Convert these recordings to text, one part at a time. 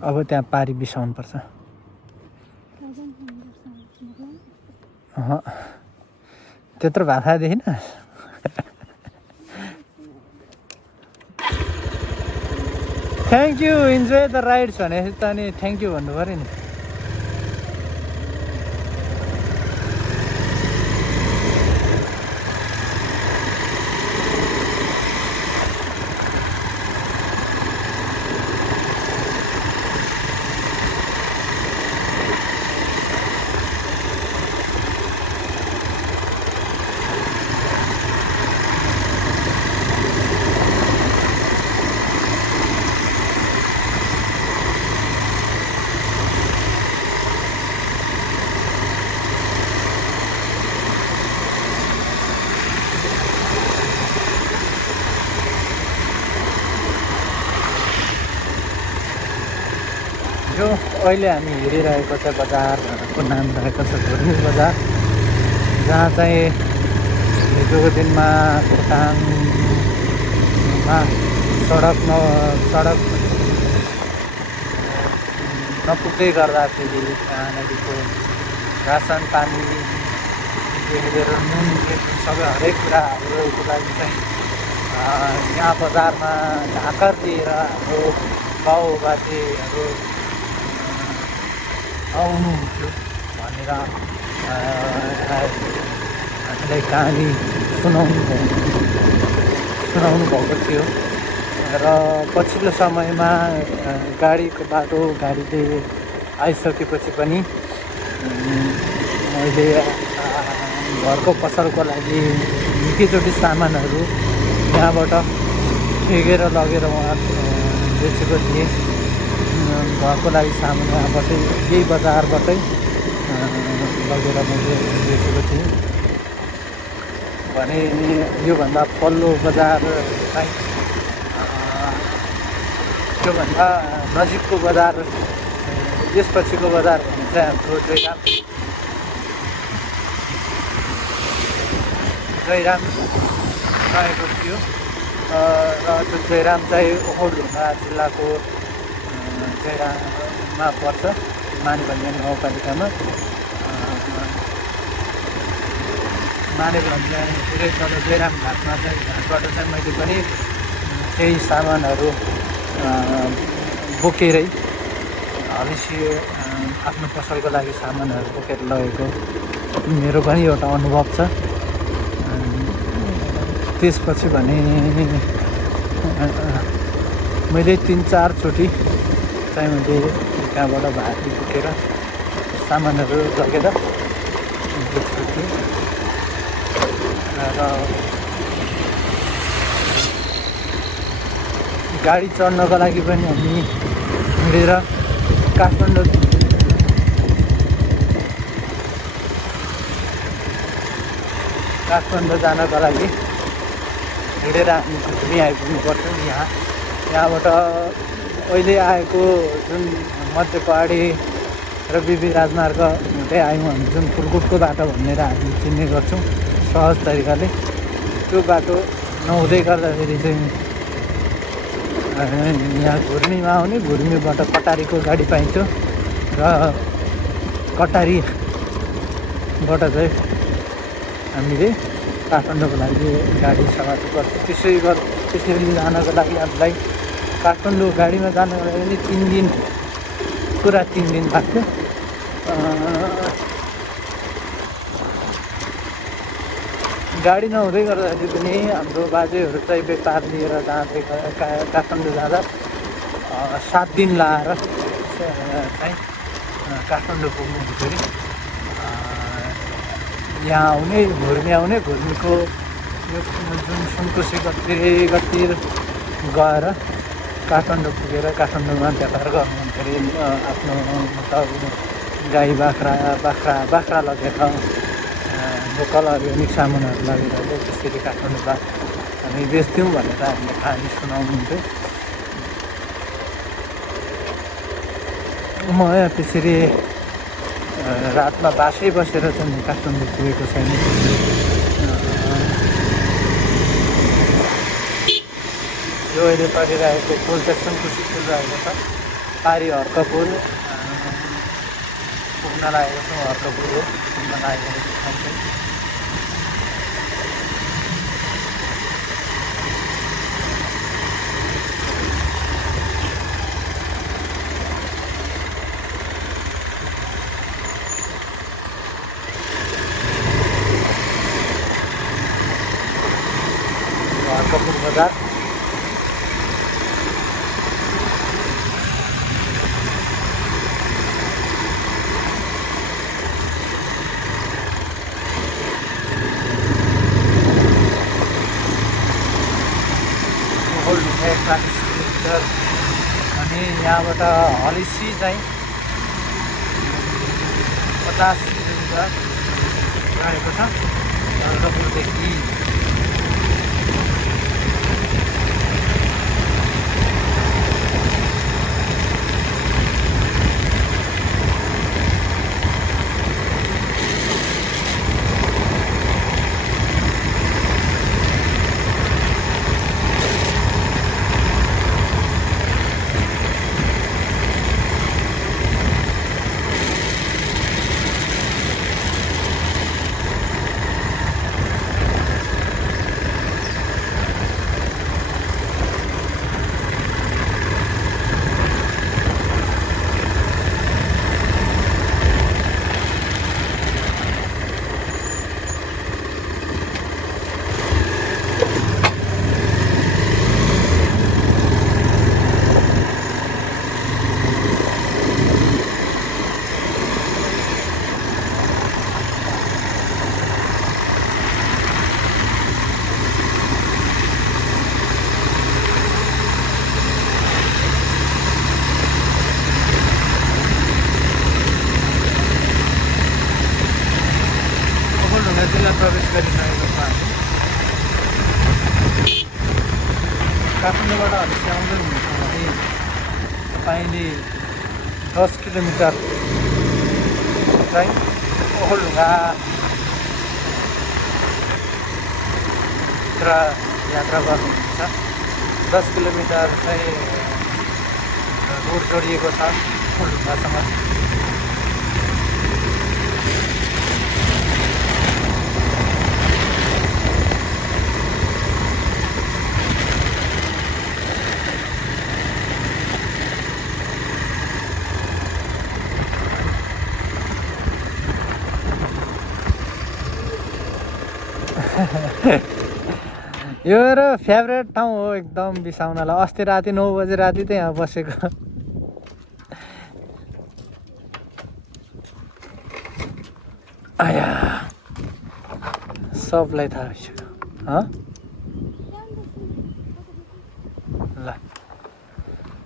अब त्यहाँ पारी बिसाउनुपर्छ। त्यत्रो भएको थाहा देखिन। Thank you enjoy the rides भनेपछि त अनि थ्याङ्क यू भन्नु पऱ्यो नि। जो अहिले हामी हेरिरहेको छ बजारको नाम रहेको छ घुर्मी बजार, जहाँ चाहिँ हिजोको दिनमा खोटाङमा सडक नपुग्दै गर्दाखेरि त्यहाँनिरको रासन पानीदेखि लिएर नुन सबै हरेक कुराहरूको लागि चाहिँ यहाँ बजारमा ढाकर दिएर हाम्रो बाउ बाजेहरू आउनुहुन्थ्यो भनेर हामीलाई कहानी सुनाउनु भएको थियो। र पछिल्लो समयमा गाडीको बाटो गाडीले आइसकेपछि पनि मैले घरको पसलको लागि निकैचोटि सामानहरू यहाँबाट ठेगेर लगेर उहाँ बेचेको थिएँ। घरको लागि सामान यहाँबाटै यही बजारबाटै लगेर मैले बेचेको थिएँ भने योभन्दा पल्लो बजार चाहिँ त्योभन्दा नजिकको बजार यसपछिको बजार भने चाहिँ हाम्रो जयराम रहेको थियो। र त्यो जयराम चाहिँ ओखलढुङ्गा जिल्लाको जयराममा पर्छ, मानेभन्ज्याङ गाउँपालिकामा। मानेभन्ज्याङतिरै तर जयराम घाटमा चाहिँ घाटबाट चाहिँ मैले पनि केही सामानहरू बोकेरै हलिसी आफ्नो पसलको लागि सामानहरू बोकेर लगेको मेरो पनि एउटा अनुभव छ। त्यसपछि भने मैले 3-4 चोटि चाहिँ मैले त्यहाँबाट भाती बोकेर सामानहरू लगेर बेचेको थिएँ। र गाडी चढ्नको लागि पनि हामी हिँडेर काठमाडौँ जानको लागि हिँडेर हामी घुर्मी आइपुग्नु पर्थ्यो। यहाँबाट अहिले आएको जुन मध्य पहाडी र बिबी राजमार्ग हुँदै आयौँ हामी, जुन फुलकुटको बाटो भनेर हामी चिन्ने गर्छौँ सहज तरिकाले, त्यो बाटो नहुँदै गर्दाखेरि चाहिँ यहाँ घुर्मीमा आउने, घुर्मीबाट कटारीको गाडी पाइन्थ्यो र कटारीबाट चाहिँ हामीले काठमाडौँको लागि गाडी सवारी गर्थ्यौँ। त्यसरी जानको लागि हामीलाई काठमाडौँ गाडीमा जानको लागि 3 दिन पुरा 3 दिन लाग्थ्यो। गाडी नहुँदै गर्दाखेरि पनि हाम्रो बाजेहरू चाहिँ व्यापार लिएर जाँदै काठमाडौँ जाँदा 7 दिन लाएर चाहिँ काठमाडौँ पुग्नुहुन्थ्यो अरे। यहाँ आउने, घुर्मी आउने, घुर्मीको यो जुन सुनकोशी गतिर गएर काठमाडौँ पुगेर काठमाडौँमा व्यापार गर्नुहुन्थ्यो अरे। आफ्नो गाई बाख्रा लगेर लोकल अर्ग्यानिक सामानहरू लगेर त्यसरी काठमाडौँमा हामी बेच्थ्यौँ भनेर हामीले कहानी सुनाउनुहुन्थ्यो। म त्यसरी रातमा बासै बसेर चाहिँ काठमाडौँ पुगेको छैन। यो अहिले परिरहेको पुल चाहिँ सुनकोशी पुल रहेको छ। पारी हर्कपुर पुग्न लागेको छौँ। हर्कपुर हो पुग्न लागेको ठाउँ चाहिँ हर्कपुर बजार। ओल्डुङा 41 किलोमिटर अनि यहाँबाट हलिसी चाहिँ 50 किलोमिटर रहेको छ हर्कपुरदेखि। जिल्ला प्रवेश गरिसकेको छ हामी। काठमाडौँबाट हलिसी आउँदै हुनुहुन्छ भने तपाईँले 10 किलोमिटर चाहिँ ओखलढुङ्गाभित्र यात्रा गर्नुहुन्छ। 10 किलोमिटर चाहिँ रोड जोडिएको छ ओखलढुङ्गासँग। यो मेरो फेभरेट ठाउँ हो एकदम बिसाउनलाई। अस्ति राति 9 बजे राति त यहाँ बसेको। आया सबलाई थाहा भइसक्यो। ल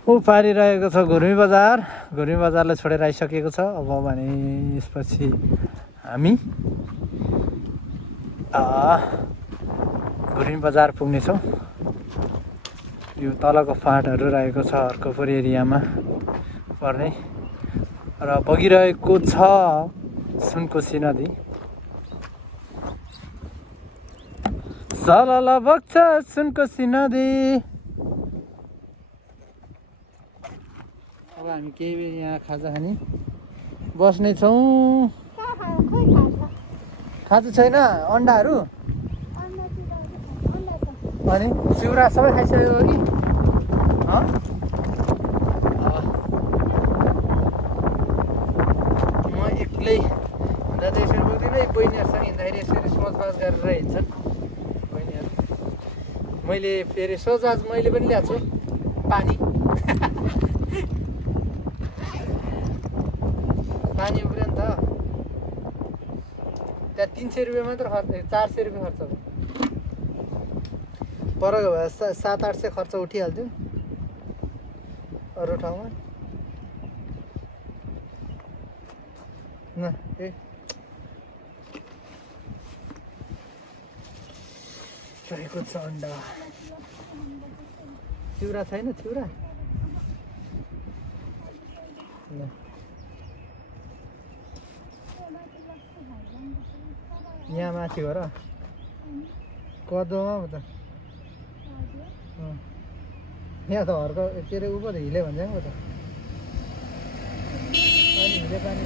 ऊ पारिरहेको छ घुर्मी बजार। घुर्मी बजारलाई छोडेर आइसकेको छ। अब भने यसपछि हामी घुर्मी बजार पुग्नेछौँ। यो तलको फाँटहरू रहेको छ हर्कपुर एरियामा पर्ने र बगिरहेको छ सुनकोशी नदी। सलल बग्छ सुनकोशी नदी। अब हामी केही बेर यहाँ खाजा खाने बस्ने छौँ। खाजा छैन अन्डाहरू अनि चिउरा सबै खाइसकेको कि म एक्लै हिँड्दा त यसरी बोक्दिनँ। बहिनीहरूसँग हिँड्दाखेरि यसरी सोचबाज गरेर हिँड्छन् बहिनीहरू। मैले फेरि सोच आज मैले पनि ल्याएको छु पानी। पानी उब्रियो नि त। त्यहाँ 300 रुपियाँ मात्र खर्च 400 रुपियाँ खर्च भयो। परको भए 700-800 खर्च उठिहाल्थ्यो अरू ठाउँमा। न ए रहेको छ अन्डा। चिउरा छैन चिउरा। ल यहाँ माथि हो र कदोमा पो त। यहाँ त हर्क के अरे ऊ पो त हिले भन्छ पो त। हिले पानी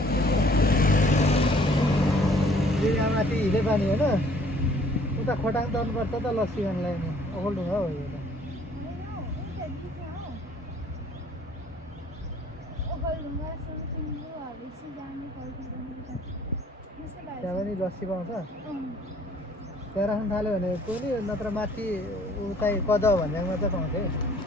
यहाँ माथि हिले पानी होइन उता खोटाङ तर्नुपर्छ त लस्सी खानलाई नि ओखलढुङ्गा हो यो त त्यहाँ पनि लस्सी पाउँछ त्यहाँ राख्नु थाल्यो भने पनि नत्र माथि उतै कद भन्ज्याङमा चाहिँ पाउँथ्यो